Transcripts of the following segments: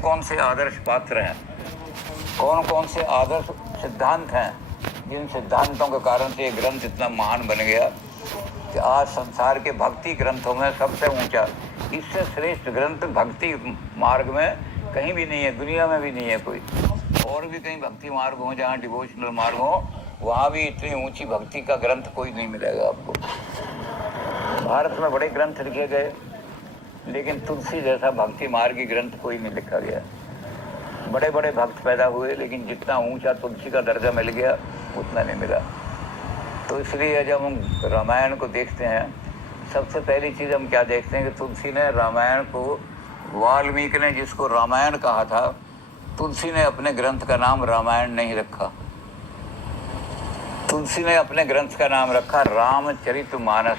कौन से आदर्श पात्र हैं, कौन कौन से आदर्श सिद्धांत हैं जिन सिद्धांतों के कारण से ये ग्रंथ इतना महान बन गया कि आज संसार के भक्ति ग्रंथों में सबसे ऊंचा, इससे श्रेष्ठ ग्रंथ भक्ति मार्ग में कहीं भी नहीं है, दुनिया में भी नहीं है कोई। और भी कहीं भक्ति मार्ग हो, जहाँ डिवोशनल मार्ग हो, वहाँ भी इतनी ऊंची भक्ति का ग्रंथ कोई नहीं मिलेगा आपको। भारत में बड़े ग्रंथ लिखे गए, लेकिन तुलसी जैसा भक्ति मार्गी ग्रंथ कोई नहीं लिखा गया। बड़े बड़े भक्त पैदा हुए, लेकिन जितना ऊंचा तुलसी का दर्जा मिल गया उतना नहीं मिला। तो इसलिए जब हम रामायण को देखते हैं, सबसे पहली चीज़ हम क्या देखते हैं कि तुलसी ने रामायण को, वाल्मीकि ने जिसको रामायण कहा था, तुलसी ने अपने ग्रंथ का नाम रामायण नहीं रखा। तुलसी ने अपने ग्रंथ का नाम रखा रामचरितमानस।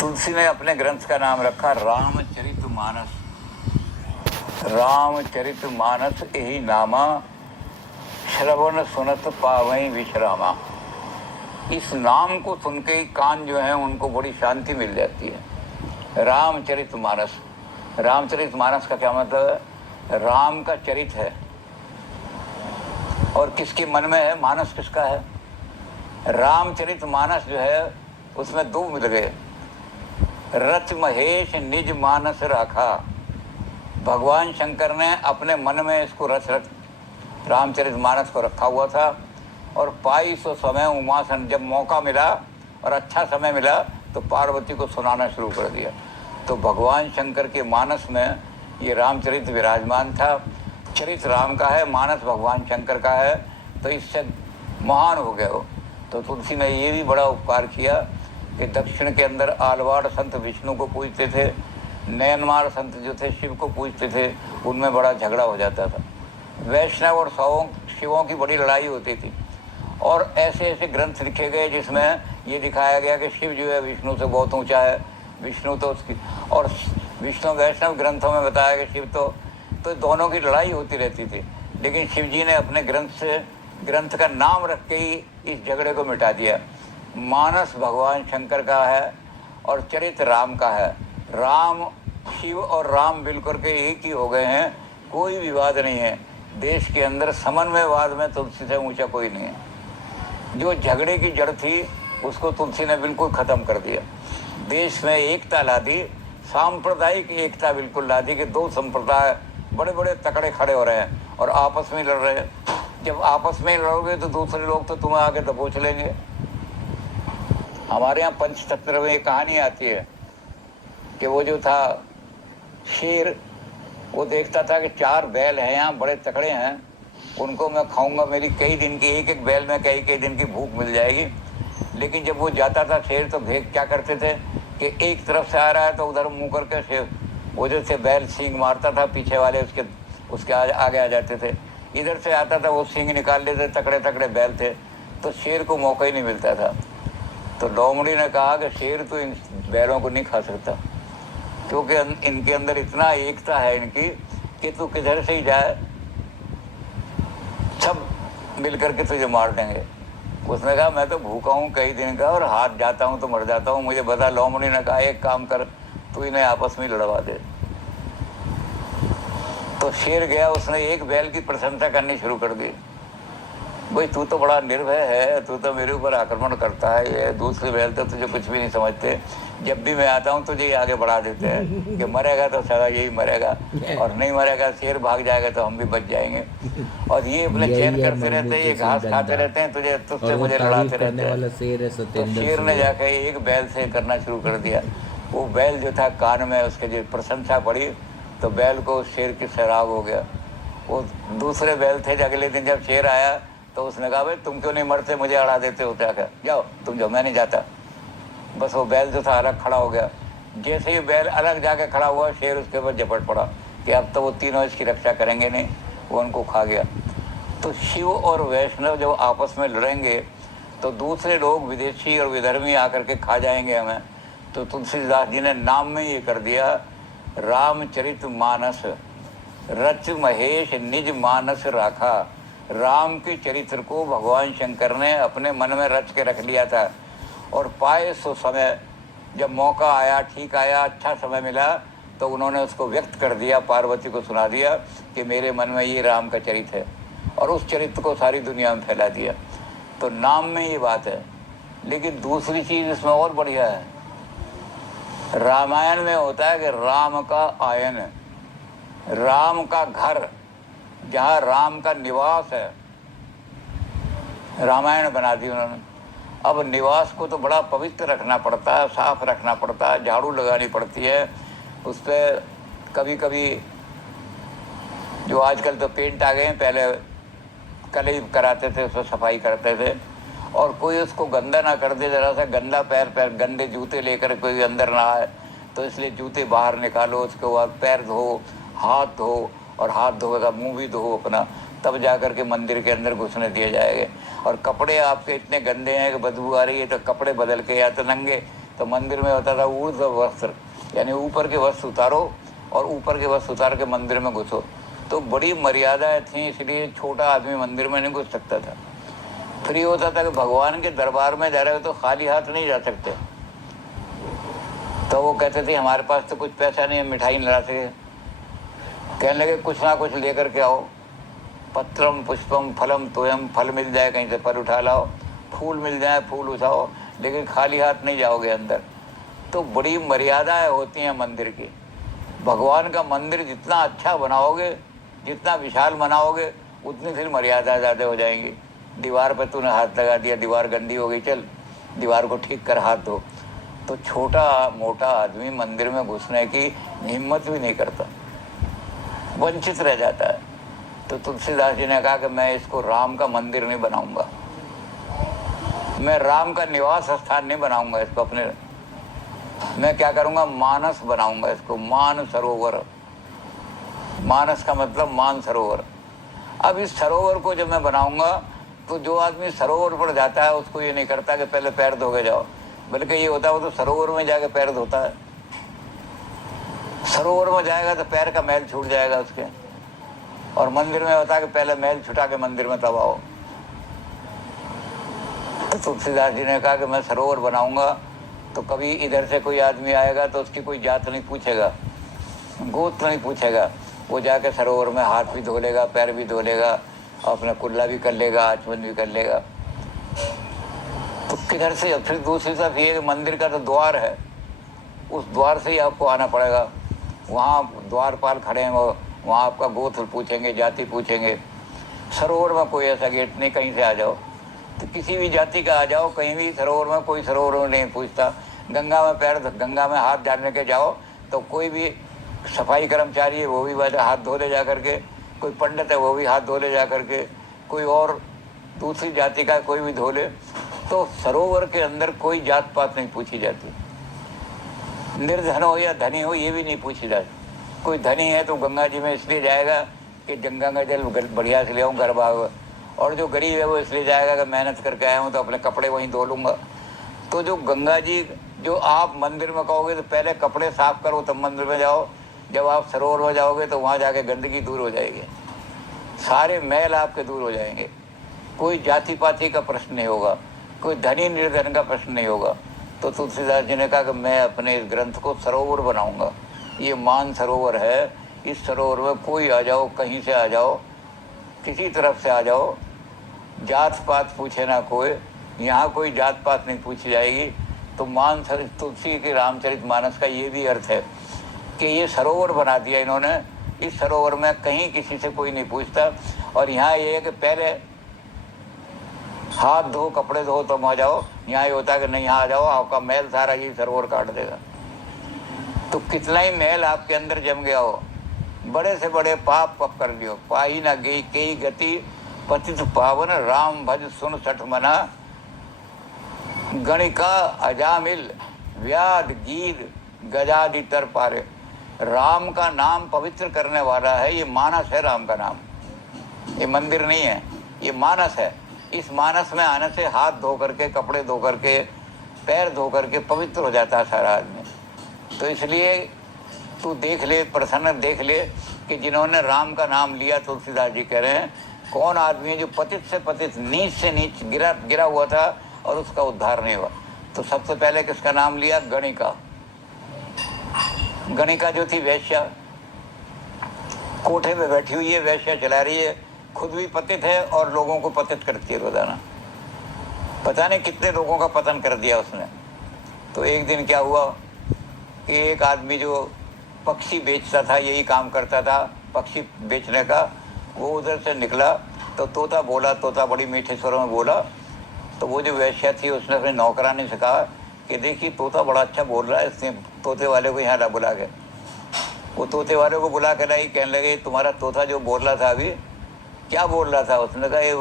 तुलसी ने अपने ग्रंथ का नाम रखा रामचरितमानस। रामचरितमानस यही नामा, श्रवण सुनत पावई विश्रामा। इस नाम को सुन के ही कान जो है उनको बड़ी शांति मिल जाती है। रामचरितमानस, रामचरितमानस का क्या मतलब है? राम का चरित है और किसके मन में है, मानस किसका है? रामचरितमानस जो है उसमें दो मिल गए, रच महेश निज मानस रखा। भगवान शंकर ने अपने मन में इसको रच रामचरितमानस को रखा हुआ था। और पाई सो समय उमासन, जब मौका मिला और अच्छा समय मिला तो पार्वती को सुनाना शुरू कर दिया। तो भगवान शंकर के मानस में ये रामचरित विराजमान था। चरित राम का है, मानस भगवान शंकर का है, तो इससे महान हो गए हो। तो तुलसी ने ये भी बड़ा उपकार किया कि दक्षिण के अंदर आलवाड़ संत विष्णु को पूजते थे, नयनमार संत जो थे शिव को पूजते थे, उनमें बड़ा झगड़ा हो जाता था। वैष्णव और शिवों की बड़ी लड़ाई होती थी। और ऐसे ऐसे ग्रंथ लिखे गए जिसमें ये दिखाया गया कि शिव जो है विष्णु से बहुत ऊंचा है, विष्णु तो उसकी, और विष्णु वैष्णव ग्रंथों में बताया कि शिव तो दोनों की लड़ाई होती रहती थी। लेकिन शिव जी ने अपने ग्रंथ का नाम रख के ही इस झगड़े को मिटा दिया। मानस भगवान शंकर का है और चरित राम का है। राम, शिव और राम मिलकर के एक ही हो गए हैं, कोई विवाद नहीं है। देश के अंदर समन्वयवाद में तुलसी से ऊंचा कोई नहीं है। जो झगड़े की जड़ थी उसको तुलसी ने बिल्कुल ख़त्म कर दिया। देश में एकता ला दी, सांप्रदायिक एकता बिल्कुल ला दी कि दो संप्रदाय बड़े बड़े तकड़े खड़े हो रहे हैं और आपस में लड़ रहे हैं। जब आपस में लड़ोगे तो दूसरे लोग तो तुम्हें आगे दबोच लेंगे। हमारे यहाँ पंचतंत्र में एक कहानी आती है कि वो जो था शेर, वो देखता था कि 4 बैल हैं यहाँ, बड़े तकड़े हैं, उनको मैं खाऊंगा, मेरी कई दिन की, एक एक बैल में कई कई दिन की भूख मिल जाएगी। लेकिन जब वो जाता था शेर, तो क्या करते थे कि एक तरफ से आ रहा है तो उधर मुँह करके शेर, वो जो से बैल सींग मारता था, पीछे वाले उसके आगे आ जाते थे। इधर से आता था वो सींग निकाल लेते, तकड़े तकड़े बैल थे, तो शेर को मौका ही नहीं मिलता था। तो लोमड़ी ने कहा कि शेर तो इन बैलों को नहीं खा सकता, क्योंकि इनके अंदर इतना एकता है इनकी कि तू किधर से ही जाए सब मिलकर के तुझे मार देंगे। उसने कहा मैं तो भूखा हूँ कई दिन का और हाथ जाता हूँ तो मर जाता हूँ, मुझे बता। लोमड़ी ने कहा एक काम कर, तू इन्हें आपस में लड़वा दे। तो शेर गया, उसने एक बैल की प्रशंसा करनी शुरू कर दी। भाई तू तो बड़ा निर्भय है, तू तो मेरे ऊपर आक्रमण करता है, ये दूसरे बैल तो तुझे कुछ भी नहीं समझते। जब भी मैं आता हूँ तुझे ही आगे बढ़ा देते हैं कि मरेगा तो सदा यही मरेगा, और नहीं मरेगा, शेर भाग जाएगा तो हम भी बच जाएंगे। और ये अपने चैन करते रहते हैं, ये घास खाते रहते हैं, तुझसे मुझे लड़ाते रहते हैं। तो शेर ने जाकर एक बैल से करना शुरू कर दिया। वो बैल जो था, कान में उसके जो प्रशंसा पड़ी तो बैल को उस शेर की सैराग हो गया। वो दूसरे बैल थे, अगले दिन जब शेर आया तो उसने कहा भाई तुम क्यों नहीं मरते, मुझे अड़ा देते हो, क्या कर, जाओ तुम जाओ, मैं नहीं जाता। बस वो बैल जो था अलग खड़ा हो गया। जैसे ही बैल अलग जाके खड़ा हुआ, शेर उसके ऊपर झपट पड़ा कि अब तो वो तीनों इसकी रक्षा करेंगे नहीं, वो उनको खा गया। तो शिव और वैष्णव जब आपस में लड़ेंगे तो दूसरे लोग, विदेशी और विधर्मी आकर के खा जाएंगे हमें। तो तुलसीदास जी ने नाम में ये कर दिया रामचरित मानस रच महेश निज मानस राखा। राम के चरित्र को भगवान शंकर ने अपने मन में रच के रख लिया था और पाए सो समय, जब मौका आया, ठीक आया, अच्छा समय मिला, तो उन्होंने उसको व्यक्त कर दिया, पार्वती को सुना दिया कि मेरे मन में ये राम का चरित्र है, और उस चरित्र को सारी दुनिया में फैला दिया। तो नाम में ये बात है। लेकिन दूसरी चीज़ इसमें और बढ़िया है। रामायण में होता है कि राम का आयन, राम का घर, जहाँ राम का निवास है, रामायण बना दी उन्होंने। अब निवास को तो बड़ा पवित्र रखना पड़ता है, साफ रखना पड़ता है, झाड़ू लगानी पड़ती है उस पर। कभी कभी जो आजकल तो पेंट आ गए हैं, पहले कलई कराते थे, उसमें सफाई करते थे, और कोई उसको गंदा ना कर दे, ज़रा सा गंदा पैर गंदे जूते लेकर कोई अंदर ना आए, तो इसलिए जूते बाहर निकालो, उसके बाद पैर धो, हाथ धो, और हाथ धोएगा मुंह भी धो अपना, तब जा कर के मंदिर के अंदर घुसने दिए जाएंगे। और कपड़े आपके इतने गंदे हैं कि बदबू आ रही है, तो कपड़े बदल के, या तो नंगे, तो मंदिर में होता था ऊर्ध्व वस्त्र, यानी ऊपर के वस्त्र उतारो और ऊपर के वस्त्र उतार के मंदिर में घुसो। तो बड़ी मर्यादाएँ थी, इसलिए छोटा आदमी मंदिर में नहीं घुस सकता था। फिर ये होता था कि भगवान के दरबार में जा रहे हो तो खाली हाथ नहीं जा सकते, तो वो कहते थे हमारे पास तो कुछ पैसा नहीं है, मिठाई नहीं ला सके। कहने लगे कुछ ना कुछ लेकर के आओ, पत्रम पुष्पम फलम तोयम, फल मिल जाए कहीं से फल उठा लाओ, फूल मिल जाए फूल उठाओ, लेकिन खाली हाथ नहीं जाओगे अंदर। तो बड़ी मर्यादाएं होती हैं मंदिर की। भगवान का मंदिर जितना अच्छा बनाओगे, जितना विशाल बनाओगे, उतनी फिर मर्यादा ज़्यादा हो जाएंगी। दीवार पर तूने हाथ लगा दिया, दीवार गंदी हो गई, चल दीवार को ठीक कर, हाथ धो। तो छोटा मोटा आदमी मंदिर में घुसने की हिम्मत भी नहीं करता, वंचित रह जाता है। तो तुलसीदास जी ने कहा कि मैं इसको राम का मंदिर नहीं बनाऊंगा, मैं राम का निवास स्थान नहीं बनाऊंगा इसको अपने, मैं क्या करूंगा, मानस बनाऊंगा इसको, मान सरोवर। मानस का मतलब मान सरोवर। अब इस सरोवर को जब मैं बनाऊंगा तो जो आदमी सरोवर पर जाता है उसको ये नहीं करता कि पहले पैर धो के जाओ, बल्कि ये होता है वो तो सरोवर में जाके पैर धोता है। सरोवर में जाएगा तो पैर का मैल छूट जाएगा उसके, और मंदिर में होता है कि पहले मैल छुटा के मंदिर में तब आओ। तो तुलसीदास जी ने कहा कि मैं सरोवर बनाऊंगा तो कभी इधर से कोई आदमी आएगा तो उसकी कोई जात नहीं पूछेगा, गोत्र नहीं पूछेगा, वो जाके सरोवर में हाथ भी धो लेगा, पैर भी धो लेगा, अपना कुल्ला भी कर लेगा, आचमन भी कर लेगा। तो किधर से, फिर दूसरी तरफ ये मंदिर का तो द्वार है, उस द्वार से ही आपको आना पड़ेगा। वहाँ द्वारपाल खड़े हैं, वहाँ आपका गोत्र पूछेंगे, जाति पूछेंगे। सरोवर में कोई ऐसा गेट नहीं, कहीं से आ जाओ, तो किसी भी जाति का आ जाओ कहीं भी, सरोवर में कोई सरोवर में नहीं पूछता। गंगा में हाथ डालने के जाओ तो कोई भी सफाई कर्मचारी है वो भी हाथ धो ले जा करके, कोई पंडित है वो भी हाथ धो ले जा करके, कोई और दूसरी जाति का कोई भी धो ले। तो सरोवर के अंदर कोई जात पात नहीं पूछी जाती, निर्धन हो या धनी हो ये भी नहीं पूछी जाती। कोई धनी है तो गंगा जी में इसलिए जाएगा कि गंगा का जल बढ़िया से ले आऊँ घर भाग, और जो गरीब है वो इसलिए जाएगा कि मेहनत करके आया हूँ तो अपने कपड़े वहीं धो लूँगा। तो जो गंगा जी, जो आप मंदिर में कहोगे तो पहले कपड़े साफ करो तब मंदिर में जाओ, जब आप सरोवर में जाओगे तो वहाँ जाके गंदगी दूर हो जाएगी, सारे मैल आपके दूर हो जाएंगे। कोई जाति पाति का प्रश्न नहीं होगा, कोई धनी निर्धन का प्रश्न नहीं होगा। तो तुलसीदास जी ने कहा कि मैं अपने इस ग्रंथ को सरोवर बनाऊंगा, ये मान सरोवर है, इस सरोवर में कोई आ जाओ, कहीं से आ जाओ, किसी तरफ से आ जाओ, जात पात पूछे ना कोई, यहाँ कोई जात पात नहीं पूछी जाएगी। तो तुलसी के रामचरित मानस का ये भी अर्थ है कि ये सरोवर बना दिया इन्होंने, इस सरोवर में कहीं किसी से कोई नहीं पूछता। और यहाँ ये है कि पहले हाथ धो कपड़े धो तुम आ जाओ, यहाँ ये होता है कि नहीं यहाँ आ जाओ, आपका मैल सारा ये सरोवर काट देगा। तो कितना ही मैल आपके अंदर जम गया हो, बड़े से बड़े पाप कब कर लियो, पाही ना गई कई गति पतित पावन, राम भज सुन सठ मना, गणिका अजामिल व्याध गीर गजादि तर पारे। राम का नाम पवित्र करने वाला है, ये मानस है राम का नाम, ये मंदिर नहीं है, ये मानस है। इस मानस में आने से हाथ धो करके, कपड़े धो करके, पैर धो करके पवित्र हो जाता है सारा आदमी। तो इसलिए तू देख ले, प्रसन्न देख ले कि जिन्होंने राम का नाम लिया, तुलसीदास जी कह रहे हैं, कौन आदमी है जो पतित से पतित, नीच से नीच गिरा हुआ था और उसका उद्धार नहीं हुआ। तो सबसे पहले किसका नाम लिया? गणिका। गणिका जो थी वेश्या, कोठे पे बैठी हुई है, वेश्या चला रही है, खुद भी पतित है और लोगों को पतित करती है रोजाना। पता नहीं कितने लोगों का पतन कर दिया उसने। तो एक दिन क्या हुआ कि एक आदमी जो पक्षी बेचता था, यही काम करता था पक्षी बेचने का, वो उधर से निकला तो तोता बोला, तोता बड़ी मीठे स्वरों में बोला। तो वो जो वेश्या थी उसने अपने नौकरानी से कहा कि देखिए तोता बड़ा अच्छा बोल रहा है, इसने तोते वाले को यहाँ ला बुला के। वो तोते वाले को बुला के लाई, कहने लगे तुम्हारा तोता जो बोल रहा था अभी क्या बोल रहा था? उसने कहा ये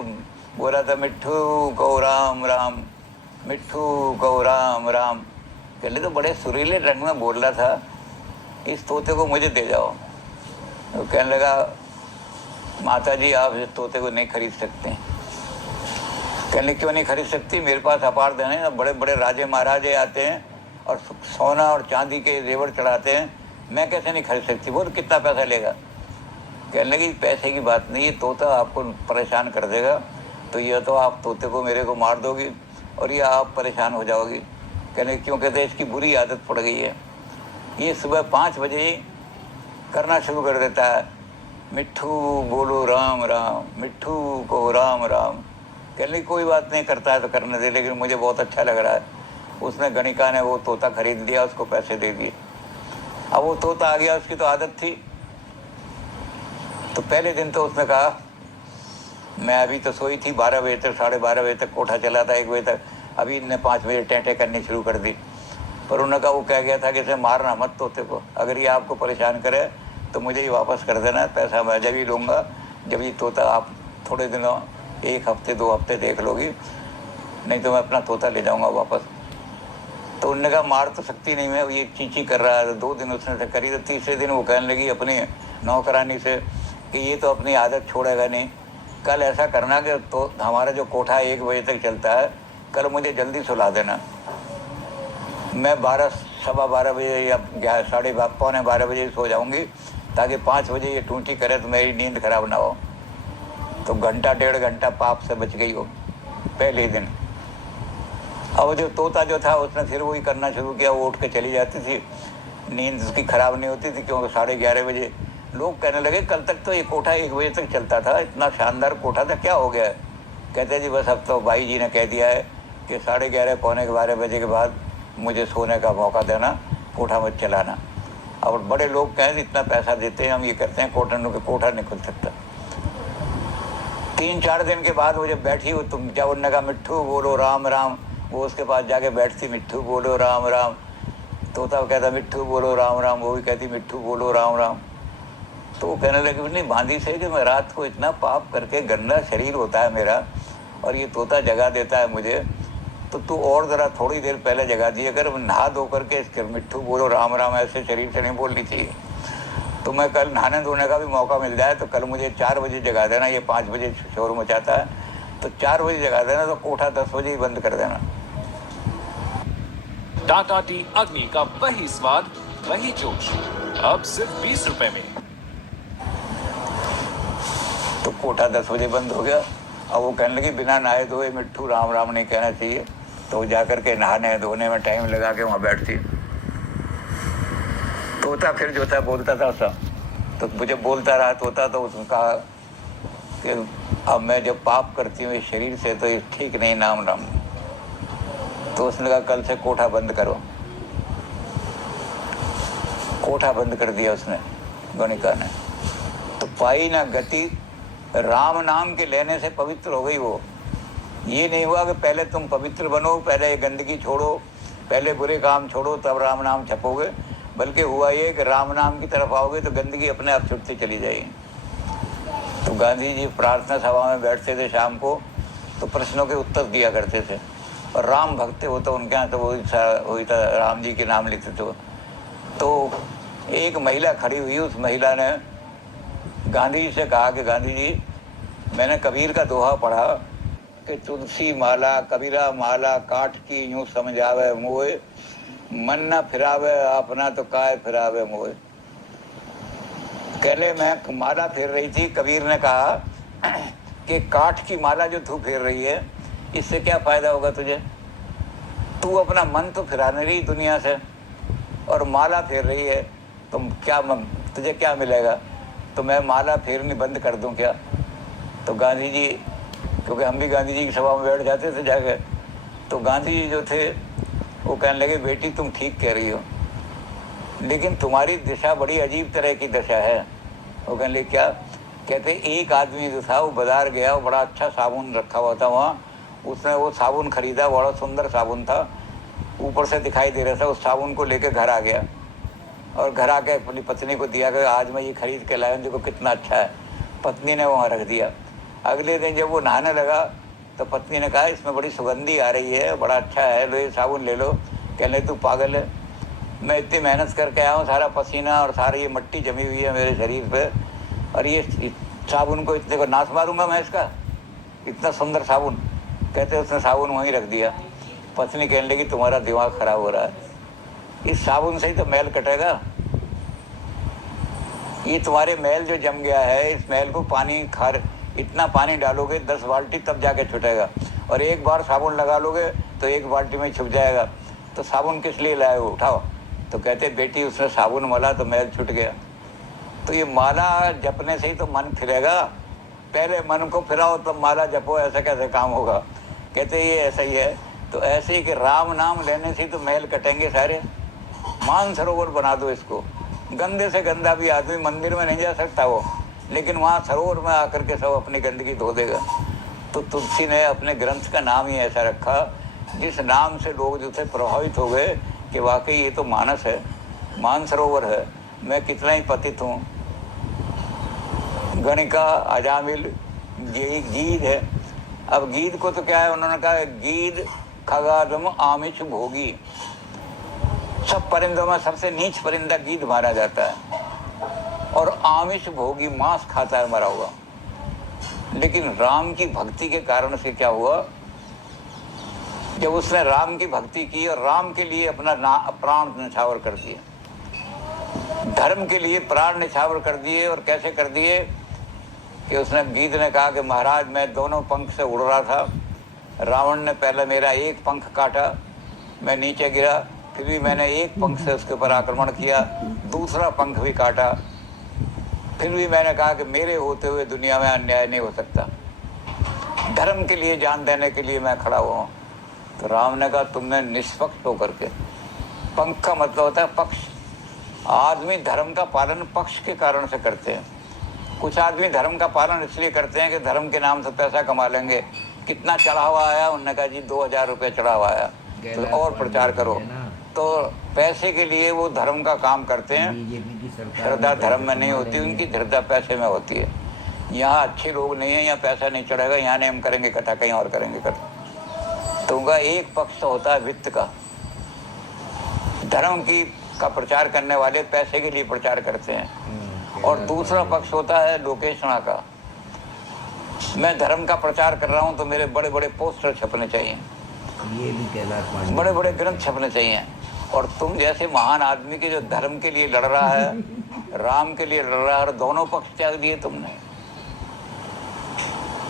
बोल रहा था मिट्ठू कहो राम राम, मिट्ठू कहो राम राम। कहने तो बड़े सुरीले रंग में बोल रहा था, इस तोते को मुझे दे जाओ। तो कहने लगा माता जी आप इस तोते को नहीं खरीद सकते। कहने क्यों नहीं खरीद सकती? मेरे पास अपार धन है, बड़े बड़े राजे महाराजे आते हैं और सोना और चांदी के जेवर चढ़ाते हैं, मैं कैसे नहीं खरीद सकती? बोल कितना पैसा लेगा? कहने लगी पैसे की बात नहीं, ये तोता आपको परेशान कर देगा, तो यह तो आप तोते को मेरे को मार दोगी और ये आप परेशान हो जाओगी। कहने क्यों? कहते इसकी बुरी आदत पड़ गई है, ये सुबह 5 बजे करना शुरू कर देता है, मिट्ठू बोलो राम राम, मिट्ठू को राम राम। कहने लगी कोई बात नहीं, करता है तो करने दे, लेकिन मुझे बहुत अच्छा लग रहा है। उसने गणिका ने वो तोता खरीद लिया, उसको पैसे दे दिए। अब वो तोता आ गया, उसकी तो आदत थी। तो पहले दिन तो उसने कहा मैं अभी तो सोई थी, 12 बजे तक, 12:30 बजे तक कोठा चला था, 1 बजे तक, अभी इनने 5 बजे टेंटे करनी शुरू कर दी। पर उन्होंने कहा वो कह गया था कि इसे मारना मत तोते को, अगर ये आपको परेशान करे तो मुझे ही वापस कर देना, पैसा मैं जब ही लूँगा जब ये तोता आप थोड़े दिनों 1 हफ्ते 2 हफ्ते देख लोगी, नहीं तो मैं अपना तोता ले जाऊँगा वापस। तो उन्होंने कहा मार तो सकती नहीं मैं, ये चींची कर रहा है। 2 दिन उसने करी, तो तीसरे दिन वो कहने लगी अपनी नौकरानी से कि ये तो अपनी आदत छोड़ेगा नहीं, कल ऐसा करना कि तो हमारा जो कोठा 1 बजे तक चलता है, कल मुझे जल्दी सुला देना, मैं 12 सवा 12 बजे या 11:30 बजे सो जाऊंगी, ताकि 5 बजे ये टूटी करे तो मेरी नींद खराब ना हो। तो घंटा 1.5 घंटा पाप से बच गई हो पहले दिन। अब जो तोता जो था उसने फिर वही करना शुरू किया, वो उठ के चली जाती थी, नींद उसकी खराब नहीं होती थी, क्योंकि 11:30 बजे लोग कहने लगे कल तक तो ये कोठा 1 बजे तक चलता था, इतना शानदार कोठा था, क्या हो गया है? कहते जी बस अब तो भाई जी ने कह दिया है कि 11:30 पौने 12 बजे के बाद मुझे सोने का मौका देना, कोठा मत चलाना। और बड़े लोग कहें इतना पैसा देते हैं, हम ये करते हैं, कोठा नहीं खुल सकता। 3-4 दिन के बाद वो जब बैठी, वो तुम जब उन्होंने कहा मिट्ठू बोलो राम राम, वो उसके पास जाके बैठती, मिट्ठू बोलो राम राम। तोता कहता मिट्ठू बोलो राम राम, वो भी कहती मिट्ठू बोलो राम राम। तो वो कहने लगे नहीं बांधी से कि मैं रात को इतना पाप करके, गंदा शरीर होता है मेरा और ये तोता जगा देता है मुझे, तो तू और ज़रा थोड़ी देर पहले जगा दिए, अगर नहा धो करके इसके मिट्ठू बोलो राम राम ऐसे शरीर से नहीं बोलनी चाहिए। तो मैं कल नहाने धोने का भी मौका मिल जाए तो कल मुझे 4 बजे जगा देना, ये 5 बजे शोर मचाता है, तो 4 बजे जगा देना, तो कोठा 10 बजे ही बंद कर देना। टाटा टी अग्नि का वही स्वाद वही जोश, अब सिर्फ 20 रुपए में। तो कोठा 10 बजे बंद हो गया। अब वो कहने लगी बिना नहाए धोए मिट्ठू राम राम नहीं कहना चाहिए, तो वो जाकर के नहाने धोने में टाइम लगा के वहाँ बैठती। तोता फिर जो था बोलता था सब, तो मुझे बोलता रहा तोता, तो उसने कहा कि अब मैं जब पाप करती हूँ इस शरीर से तो ये ठीक नहीं, नाम राम। तो उसने कहा कल से कोठा बंद करो। कोठा बंद कर दिया उसने, गणिका ने। तो पाई ना गति, राम नाम के लेने से पवित्र हो गई वो। ये नहीं हुआ कि पहले तुम पवित्र बनो, पहले ये गंदगी छोड़ो, पहले बुरे काम छोड़ो तब राम नाम छपोगे, बल्कि हुआ ये कि राम नाम की तरफ आओगे तो गंदगी अपने आप छुटती चली जाएगी। तो गांधी जी प्रार्थना सभा में बैठते थे शाम को, तो प्रश्नों के उत्तर दिया करते थे, और राम भक्त हो तो उनके यहाँ तो वही था, राम जी के नाम लेते थे। तो एक महिला खड़ी हुई, उस महिला ने गांधी जी से कहा कि गांधी जी मैंने कबीर का दोहा पढ़ा कि तुलसी माला कबीरा माला काट की यूं समझावे मोए, मन न फिरावे अपना तो काय फिरावे मोए। पहले मैं माला फेर रही थी, कबीर ने कहा कि काठ की माला जो तू फेर रही है इससे क्या फायदा होगा तुझे, तू अपना मन तो फिरा नहीं रही दुनिया से और माला फेर रही है, तुम क्या तुझे क्या मिलेगा, तो मैं माला फेरनी बंद कर दूं क्या। तो गांधी जी, क्योंकि हम भी गांधी जी की सभा में बैठ जाते थे जाकर, तो गांधी जी जो थे वो कहने लगे बेटी तुम ठीक कह रही हो, लेकिन तुम्हारी दिशा बड़ी अजीब तरह की दशा है। वो कहने लगे क्या, कहते एक आदमी जो था वो बाजार गया, वो बड़ा अच्छा साबुन रखा हुआ था वहाँ, उसने वो साबुन खरीदा, बड़ा सुंदर साबुन था, ऊपर से दिखाई दे रहा था, उस साबुन को लेकर घर आ गया और घर आके अपनी पत्नी को दिया कि आज मैं ये खरीद के लाया, देखो कितना अच्छा है। पत्नी ने वहाँ रख दिया। अगले दिन जब वो नहाने लगा तो पत्नी ने कहा इसमें बड़ी सुगंधी आ रही है, बड़ा अच्छा है, लो ये साबुन ले लो। कहने तू पागल है, मैं इतनी मेहनत करके आया हूँ, सारा पसीना और सारी ये मिट्टी जमी हुई है मेरे शरीर पे, और ये साबुन को इतने को नाश मारूंगा मैं इसका, इतना सुंदर साबुन। कहते उसने साबुन वहीं रख दिया। पत्नी कहने लगी तुम्हारा दिमाग खराब हो रहा है, इस साबुन से ही तो मैल कटेगा, ये तुम्हारे मैल जो जम गया है, इस मैल को पानी खार इतना पानी डालोगे 10 बाल्टी तब जाके छूटेगा, और एक बार साबुन लगा लोगे तो 1 बाल्टी में छुप जाएगा, तो साबुन किस लिए लाए हो, उठाओ। तो कहते बेटी उसने साबुन मला तो मैल छूट गया। तो ये माला जपने से ही तो मन फिरेगा, पहले मन को फिराओ तब माला जपो, ऐसा कैसे काम होगा। कहते ये ऐसा ही है। तो ऐसे ही कि राम नाम लेने से ही तो मैल कटेंगे सारे। मानसरोवर बना दो इसको, गंदे से गंदा भी आदमी मंदिर में नहीं जा सकता वो, लेकिन वहाँ सरोवर में आकर के सब अपनी गंदगी धो देगा। तो तुलसी ने अपने ग्रंथ का नाम ही ऐसा रखा जिस नाम से लोग जो थे प्रभावित हो गए कि वाकई ये तो मानस है, मानसरोवर है, मैं कितना ही पतित हूँ। गणिका अजामिल यही गीद है। अब गीद को तो क्या है, उन्होंने कहा गीद खगादम आमिष भोगी, सब परिंदों में सबसे नीच परिंदा गीद माना जाता है, और आमिष भोगी मांस खाता है मरा हुआ। लेकिन राम की भक्ति के कारण से क्या हुआ, जब उसने राम की भक्ति की और राम के लिए अपना प्राण न्यौछावर कर दिए, धर्म के लिए प्राण न्यौछावर कर दिए। और कैसे कर दिए कि उसने, गीत ने कहा कि महाराज मैं दोनों पंख से उड़ रहा था, रावण ने पहले मेरा एक पंख काटा, मैं नीचे गिरा, फिर भी मैंने एक पंख से उसके ऊपर आक्रमण किया, दूसरा पंख भी काटा, फिर भी मैंने कहा कि मेरे होते हुए दुनिया में अन्याय नहीं हो सकता, धर्म के लिए जान देने के लिए मैं खड़ा हुआ हूँ। तो राम ने कहा तुमने निष्पक्ष होकर के, पंख का मतलब होता है पक्ष, आदमी धर्म का पालन पक्ष के कारण से करते हैं। कुछ आदमी धर्म का पालन इसलिए करते हैं कि धर्म के नाम से पैसा कमा लेंगे। कितना चढ़ावा आया, उन्होंने कहा जी 2000 रुपये चढ़ावा आया, तो और प्रचार करो। तो पैसे के लिए वो धर्म का काम करते हैं। श्रद्धा धर्म में नहीं होती, उनकी श्रद्धा पैसे में होती है। यहाँ अच्छे लोग नहीं हैं, यहाँ पैसा नहीं चढ़ेगा, यहाँ नहीं हम करेंगे इकट्ठा, कहीं और करेंगे इकट्ठा। तो उनका एक पक्ष तो होता है वित्त का, धर्म की का प्रचार करने वाले पैसे के लिए प्रचार करते हैं, और दूसरा पक्ष होता है लोकेशना का, मैं धर्म का प्रचार कर रहा हूँ तो मेरे बड़े बड़े पोस्टर छपने चाहिए, ये भी कैलाश, बड़े बड़े ग्रंथ छपने चाहिए। और तुम जैसे महान आदमी के जो धर्म के लिए लड़ रहा है, राम के लिए लड़ रहा है, और दोनों पक्ष त्याग दिए तुमने।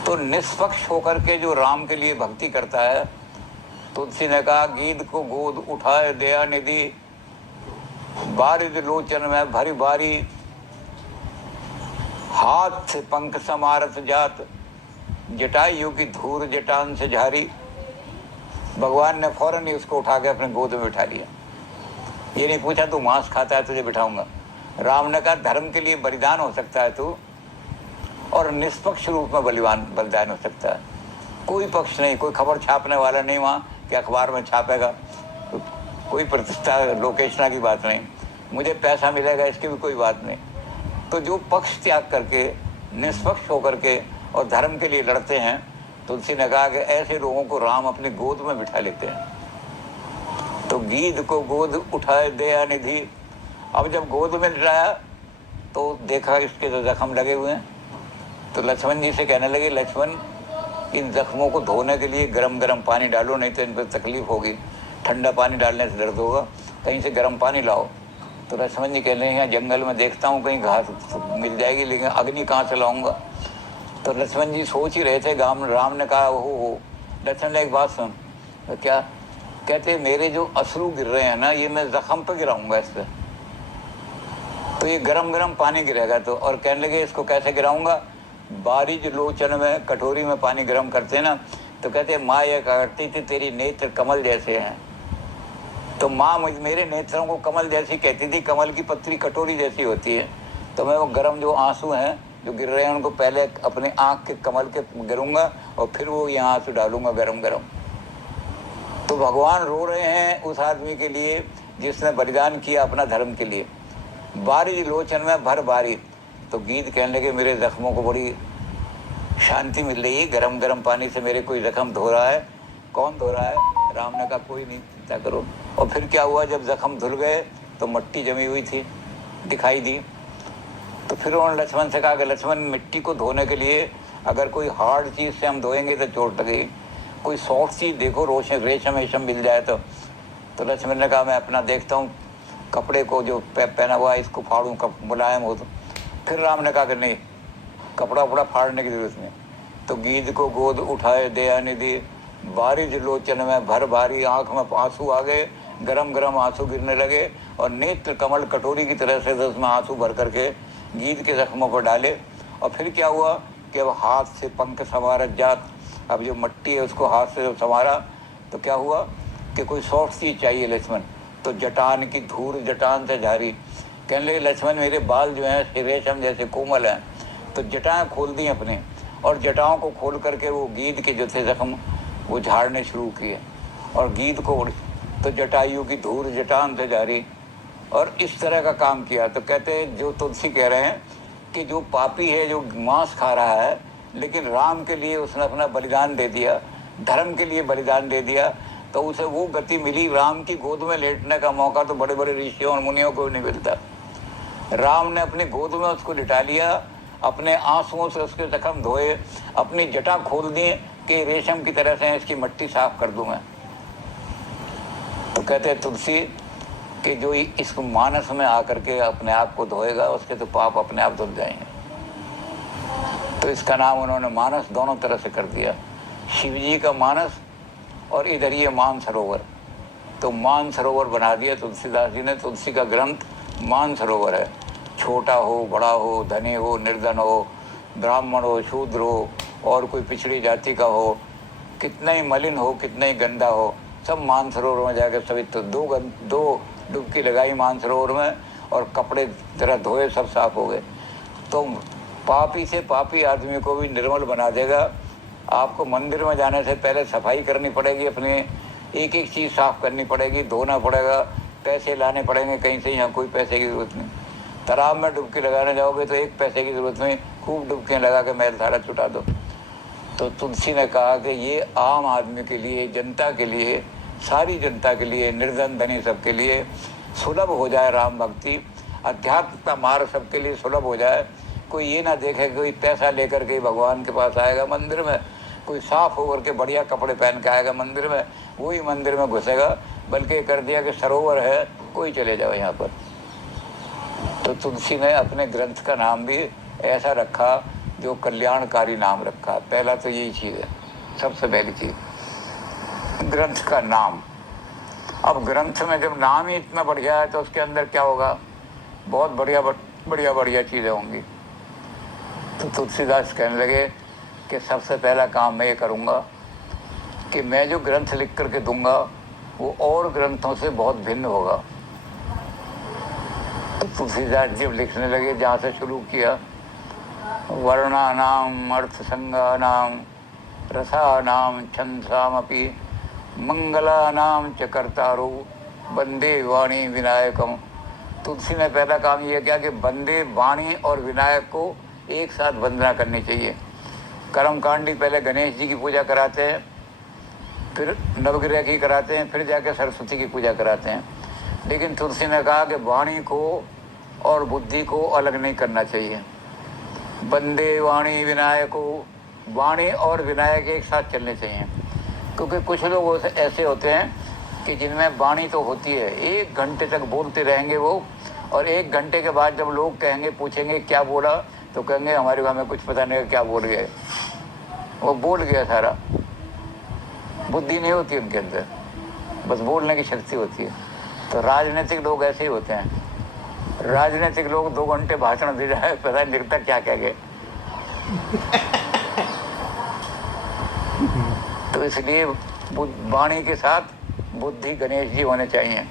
तो निष्पक्ष होकर के जो राम के लिए भक्ति करता है, तुलसी ने कहा गीत को गोद उठाए दया निधि, बारिद लोचन में भरी बारी, हाथ से पंख समारत जात, जटायु की धूर जटान से झारी। भगवान ने फौरन ही उसको उठा के अपने गोद में बिठा लिया। ये नहीं पूछा तू मांस खाता है तुझे बिठाऊंगा। राम ने कहा धर्म के लिए बलिदान हो सकता है तू, और निष्पक्ष रूप में बलिदान हो सकता है। कोई पक्ष नहीं, कोई खबर छापने वाला नहीं वहाँ कि अखबार में छापेगा, कोई प्रतिष्ठा लोकेशना की बात नहीं, मुझे पैसा मिलेगा इसकी भी कोई बात नहीं। तो जो पक्ष त्याग करके निष्पक्ष होकर के और धर्म के लिए लड़ते हैं, तुलसी ने कहा कि ऐसे लोगों को राम अपनी गोद में बिठा लेते हैं। तो गीद को गोद उठाए दया निधि। अब जब गोद में लिटाया तो देखा इसके तो जख्म लगे हुए हैं, तो लक्ष्मण जी से कहने लगे लक्ष्मण इन जख्मों को धोने के लिए गरम गरम पानी डालो, नहीं तो इन पर तकलीफ होगी, ठंडा पानी डालने से दर्द होगा, कहीं से गर्म पानी लाओ। तो लक्ष्मण जी कह रहे हैं जंगल में देखता हूँ कहीं घास मिल जाएगी, लेकिन अग्नि कहाँ से लाऊंगा। तो लक्ष्मण जी सोच ही रहे थे, राम ने कहा हो लक्ष्मण ने एक बात सुन। तो क्या कहते, मेरे जो अश्रु गिर रहे हैं ना, ये मैं जख्म पे गिराऊंगा इस पर, तो ये गरम गरम पानी गिरेगा। तो और कहने लगे इसको कैसे गिराऊंगा, बारिज लोचन में कटोरी में पानी गर्म करते हैं ना, तो कहते माँ यह करती थी तेरी नेत्र कमल जैसे हैं। तो माँ मेरे नेत्रों को कमल जैसी कहती थी, कमल की पत्री कटोरी जैसी होती है। तो मैं वो गर्म जो आंसू हैं जो गिर रहे हैं उनको पहले अपने आँख के कमल के गिरूंगा और फिर वो यहाँ आंसू डालूंगा गरम गरम। तो भगवान रो रहे हैं उस आदमी के लिए जिसने बलिदान किया अपना धर्म के लिए। बारिज लोचन में भर बारी। तो गीत कहने लगे मेरे जख्मों को बड़ी शांति मिल रही है, गरम गरम पानी से मेरे कोई जख्म धो रहा है। कौन धो रहा है? राम ने कहा कोई नहीं, चिंता करो। और फिर क्या हुआ, जब जख्म धुल गए तो मिट्टी जमी हुई थी दिखाई दी। तो फिर उन्होंने लक्ष्मण से कहा कि लक्ष्मण, मिट्टी को धोने के लिए अगर कोई हार्ड चीज़ से हम धोएंगे तो चोट लगेगी, कोई सॉफ्ट चीज़ देखो, रेशम वेशम मिल जाए तो लक्ष्मण ने कहा मैं अपना देखता हूँ कपड़े को जो पहना हुआ है इसको फाड़ूँ, मुलायम हो। तो फिर राम ने कहा कि नहीं, कपड़ा वपड़ा फाड़ने की जरूरत नहीं। तो गीध को गोद उठाए दयानिधि, बारिज लोचन में भर भारी। आँख में आंसू आ गए, गरम गरम आंसू गिरने लगे और नेत्र कमल कटोरी की तरह से उसमें आंसू भर करके गीध के जख्मों पर डाले। और फिर क्या हुआ कि अब हाथ से पंख संवारत जात, अब जो मट्टी है उसको हाथ से संवारा तो क्या हुआ कि कोई सॉफ्ट चीज़ चाहिए लक्ष्मण। तो जटान की धूल जटान से झारी। कहने लगे लक्ष्मण मेरे बाल जो हैं रेशम जैसे कोमल हैं। तो जटाएं खोल दी अपने और जटाओं को खोल करके वो गीध के जो थे जख्म वो झाड़ने शुरू किए। और गीध को तो जटायु की धूल जटान से जारी, और इस तरह का काम किया। तो कहते हैं जो तुलसी कह रहे हैं कि जो पापी है जो मांस खा रहा है, लेकिन राम के लिए उसने अपना बलिदान दे दिया, धर्म के लिए बलिदान दे दिया, तो उसे वो गति मिली। राम की गोद में लेटने का मौका तो बड़े बड़े ऋषियों और मुनियों को नहीं मिलता। राम ने अपनी गोद में उसको लिटा लिया, अपने आंसुओं से उसके जख्म धोए, अपनी जटा खोल दी कि रेशम की तरह से इसकी मिट्टी साफ कर दूं मैं। तो कहते हैं तुलसी कि जो इस मानस में आकर के अपने आप को धोएगा उसके तो पाप अपने आप धुल जाएंगे। तो इसका नाम उन्होंने मानस दोनों तरह से कर दिया, शिव जी का मानस और इधर ये मानसरोवर। तो मानसरोवर बना दिया तुलसीदास जी ने। तुलसी का ग्रंथ मानसरोवर है। छोटा हो बड़ा हो, धनी हो निर्धन हो, ब्राह्मण हो शूद्र हो और कोई पिछड़ी जाति का हो, कितना ही मलिन हो कितना ही गंदा हो, सब मानसरोवर में जाकर सभी तो दो डुबकी लगाई मानसरोवर में और कपड़े जरा धोए, सब साफ हो गए। तो पापी से पापी आदमी को भी निर्मल बना देगा। आपको मंदिर में जाने से पहले सफाई करनी पड़ेगी, अपने एक एक चीज़ साफ करनी पड़ेगी, धोना पड़ेगा, पैसे लाने पड़ेंगे कहीं से, यहाँ कोई पैसे की ज़रूरत नहीं। तालाब में डुबकी लगाने जाओगे तो एक पैसे की ज़रूरत नहीं, खूब डुबकियाँ लगा के मैल सारा छुटा दो। तो तुलसी ने कहा कि ये आम आदमी के लिए, जनता के लिए, सारी जनता के लिए, निर्धन धनी सबके लिए सुलभ हो जाए राम भक्ति, अध्यात्म का मार्ग सबके लिए सुलभ हो जाए। कोई ये ना देखे कोई पैसा लेकर के भगवान के पास आएगा मंदिर में, कोई साफ होकर के बढ़िया कपड़े पहन के आएगा मंदिर में, वही मंदिर में घुसेगा। बल्कि कर दिया कि सरोवर है, कोई चले जाओ यहाँ पर। तो तुलसी ने अपने ग्रंथ का नाम भी ऐसा रखा जो कल्याणकारी नाम रखा। पहला तो यही चीज़ है, सबसे पहली चीज़ ग्रंथ का नाम। अब ग्रंथ में जब नाम ही इतना बढ़िया है तो उसके अंदर क्या होगा, बहुत बढ़िया बढ़िया बढ़िया चीज़ें होंगी। तो तुलसीदास कहने लगे कि सबसे पहला काम मैं ये करूँगा कि मैं जो ग्रंथ लिख करके दूंगा वो और ग्रंथों से बहुत भिन्न होगा। तो तुलसीदास जब लिखने लगे, जहाँ से शुरू किया, वर्णानाम अर्थसंगानाम रसानाम छंसामपि मंगलानाम च कर्तारो वंदे वाणी विनायकम। तुलसी ने पहला काम यह किया कि वंदे वाणी और विनायक को एक साथ वंदना करनी चाहिए। कर्मकांडी पहले गणेश जी की पूजा कराते हैं, फिर नवग्रह की कराते हैं, फिर जाके सरस्वती की पूजा कराते हैं। लेकिन तुलसी ने कहा कि वाणी को और बुद्धि को अलग नहीं करना चाहिए। वंदे वाणी विनायको, वाणी और विनायक एक साथ चलने चाहिए। क्योंकि कुछ लोग ऐसे होते हैं कि जिनमें वाणी तो होती है, 1 घंटे तक बोलते रहेंगे वो, और 1 घंटे के बाद जब लोग कहेंगे, पूछेंगे क्या बोला, तो कहेंगे हमारे हमें कुछ पता नहीं क्या बोल गए। वो बोल गया सारा। बुद्धि नहीं होती उनके अंदर, बस बोलने की शक्ति होती है। तो राजनीतिक लोग ऐसे ही होते हैं। राजनीतिक लोग 2 घंटे भाषण दे जाए, पता नहीं लगता क्या कह गए। तो इसलिए वाणी के साथ बुद्धि गणेश जी होने चाहिए।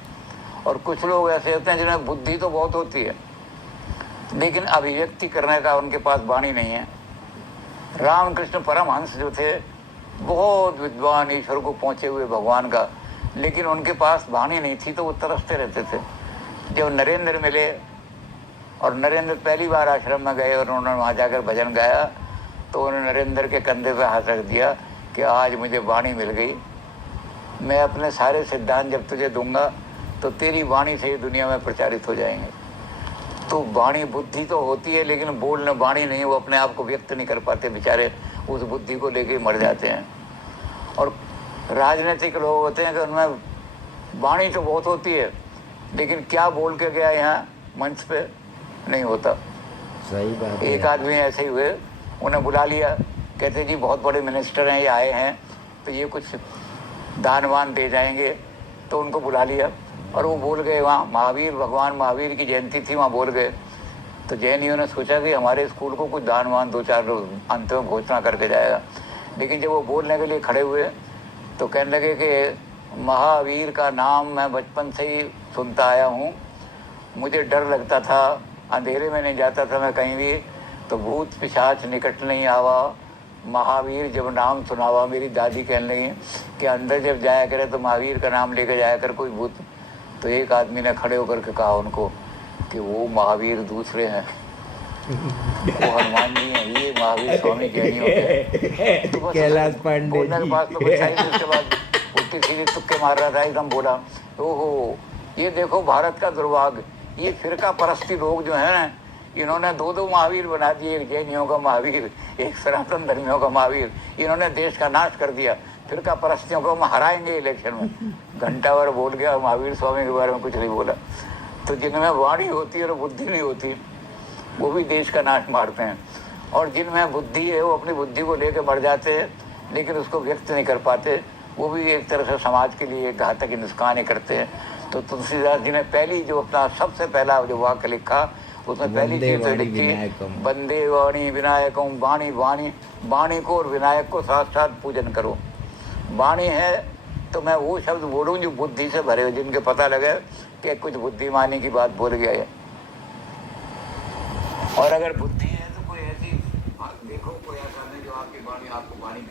और कुछ लोग ऐसे होते हैं जिन्हें बुद्धि तो बहुत होती है, लेकिन अभिव्यक्ति करने का उनके पास वाणी नहीं है। रामकृष्ण परमहंस जो थे, बहुत विद्वान, ईश्वर को पहुँचे हुए भगवान का, लेकिन उनके पास वाणी नहीं थी, तो वो तरसते रहते थे। जब नरेंद्र मिले और नरेंद्र पहली बार आश्रम में गए और उन्होंने वहाँ जाकर भजन गाया, तो उन्होंने नरेंद्र के कंधे पर हाथ रख दिया कि आज मुझे वाणी मिल गई। मैं अपने सारे सिद्धांत जब तुझे दूंगा तो तेरी वाणी से ही दुनिया में प्रचारित हो जाएंगे। तो वाणी बुद्धि तो होती है, लेकिन बोलने वाणी नहीं, वो अपने आप को व्यक्त नहीं कर पाते बेचारे, उस बुद्धि को लेके मर जाते हैं। और राजनीतिक लोग होते हैं कि उनमें वाणी तो बहुत होती है, लेकिन क्या बोल के गया यहाँ मंच पे नहीं होता। सही बात है। एक आदमी ऐसे ही हुए, उन्हें बुला लिया, कहते जी बहुत बड़े मिनिस्टर हैं, ये आए हैं तो ये कुछ दान वान दे जाएंगे। तो उनको बुला लिया और वो बोल गए वहाँ, महावीर, भगवान महावीर की जयंती थी, वहाँ बोल गए। तो जैनियों ने सोचा कि हमारे स्कूल को कुछ दान वान 2-4 अंत में घोषणा करके जाएगा। लेकिन जब वो बोलने के लिए खड़े हुए तो कहने लगे कि महावीर का नाम मैं बचपन से ही सुनता आया हूँ, मुझे डर लगता था, अंधेरे में नहीं जाता था मैं कहीं भी, तो भूत पिशाच निकट नहीं आवा, महावीर जब नाम सुनावा। मेरी दादी कहने लगी कि अंदर जब जाया करे तो महावीर का नाम लेकर जाया कर कोई भूत। तो एक आदमी ने खड़े होकर के कहा उनको कि वो महावीर दूसरे हैं, वो हनुमान जी हैं, ये महावीर स्वामी जैनियों के। तो बस कैलाश पांडे बोलने के पास तो बचा ही नहीं। उसके बाद उल्टी सीधी तुक्के मार रहा था, एकदम बोला ओहो ये देखो भारत का दुर्भाग्य, ये फिरका परस्ती लोग जो हैं ना, इन्होंने 2 महावीर बना दिए, एक जैनियों का महावीर, एक सनातन धर्मियों का महावीर। इन्होंने देश का नाश कर दिया। फिरका परस्तियों को हम हराएंगे इलेक्शन में। घंटा भर बोल गया, महावीर स्वामी के बारे में कुछ नहीं बोला। तो जिनमें वाणी होती है और बुद्धि नहीं होती, वो भी देश का नाश मारते हैं। और जिनमें बुद्धि है वो अपनी बुद्धि को लेकर बढ़ जाते हैं, लेकिन उसको व्यक्त नहीं कर पाते, वो भी एक तरह से समाज के लिए घातक नुकसान ही करते हैं। तो तुलसीदास जी ने पहली जो अपना सबसे पहला जो वाक्य लिखा, उसमें पहली चीज तो लिखी वंदे वाणी विनायकम। वाणी वाणी वाणी को और विनायक को साथ साथ पूजन करो। वाणी है तो मैं वो शब्द बोलूँ जो बुद्धि से भरे हो, जिनके पता लगे कि कुछ बुद्धिमानी की बात बोल गया है। और अगर बुद्धि है तो कोई ऐसी देखो, कोई ऐसा नहीं जो आपकी वाणी आपको वाणी